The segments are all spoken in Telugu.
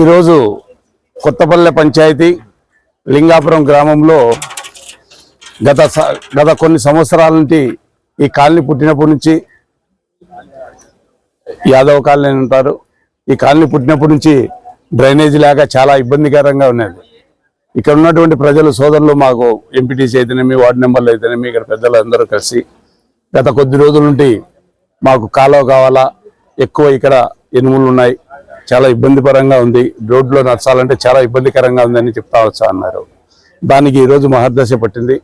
ఈరోజు కొత్తపల్లె పంచాయతీ లింగాపురం గ్రామంలో గత స- గత కొన్ని సంవత్సరాల నుండి ఈ కాలనీ పుట్టినప్పటి నుంచి యాదవ్ కాలనీ అంటారు. ఉంటారు ఈ కాలనీ పుట్టినప్పటి నుంచి డ్రైనేజీ లేక చాలా ఇబ్బందికరంగా ఉన్నది. ఇక్కడ ఉన్నటువంటి ప్రజలు సోదరులు మాకు ఎంపీటీసీ అయితేనేమి వార్డు మెంబర్లు అయితేనేమి ఇక్కడ పెద్దలు అందరూ కలిసి గత కొద్ది రోజుల నుండి మాకు కాలువ కావాలా ఎక్కువ ఇక్కడ ఎనుములు ఉన్నాయి. చాలా ఇబ్బందిపరంగా ఉంది. రోడ్లో నడచాలంటే చాలా ఇబ్బందికరంగా ఉందని చెప్తా వచ్చా అన్నారు. దానికి ఈరోజు మహర్దశ పట్టింది.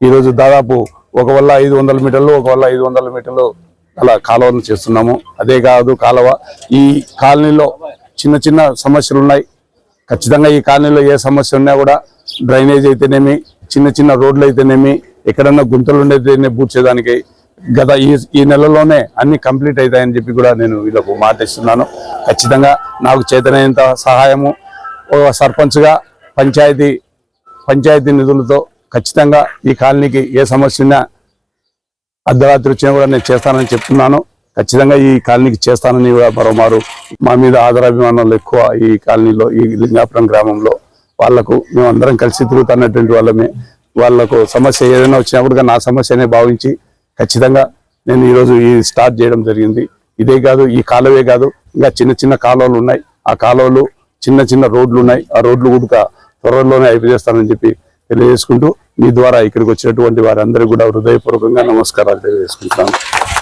ఈరోజు దాదాపు ఒక వల్ల ఐదు వందల మీటర్లు ఒక వల్ల ఐదు వందల మీటర్లు అలా కాలువను చేస్తున్నాము. అదే కాదు కాలువ. ఈ కాలనీలో చిన్న చిన్న సమస్యలు ఉన్నాయి. ఖచ్చితంగా ఈ కాలనీలో ఏ సమస్య ఉన్నా కూడా డ్రైనేజ్ అయితేనేమి చిన్న చిన్న రోడ్లు అయితేనేమి ఎక్కడన్నా గుంతలు ఉండేది పూడ్చేదానికి గత ఈ ఈ నెలలోనే అన్ని కంప్లీట్ అవుతాయని చెప్పి కూడా నేను వీళ్ళకు మాట ఇస్తున్నాను. ఖచ్చితంగా నాకు చేతనైనంత సహాయము సర్పంచ్గా పంచాయతీ పంచాయతీ నిధులతో ఖచ్చితంగా ఈ కాలనీకి ఏ సమస్య ఉన్నా అర్ధరాత్రి వచ్చినా కూడా నేను చేస్తానని చెప్తున్నాను. ఖచ్చితంగా ఈ కాలనీకి చేస్తానని కూడా మరోమారు మా మీద ఆదరాభిమానాలు ఎక్కువ ఈ కాలనీలో ఈ లింగాపురం గ్రామంలో. వాళ్ళకు మేము అందరం కలిసి తిరుగుతున్నటువంటి వాళ్ళమే. వాళ్ళకు సమస్య ఏదైనా వచ్చినప్పుడు నా సమస్యనే భావించి ఖచ్చితంగా నేను ఈరోజు ఈ స్టార్ట్ చేయడం జరిగింది. ఇదే కాదు ఈ కాలువే కాదు ఇంకా చిన్న చిన్న కాలువలు ఉన్నాయి. ఆ కాలువలు చిన్న చిన్న రోడ్లు ఉన్నాయి. ఆ రోడ్లు కూడా త్వరలోనే అయిపోయేస్తానని చెప్పి తెలియజేసుకుంటూ మీ ద్వారా ఇక్కడికి వచ్చినటువంటి వారందరూ కూడా హృదయపూర్వకంగా నమస్కారాలు తెలియజేసుకుంటున్నాను.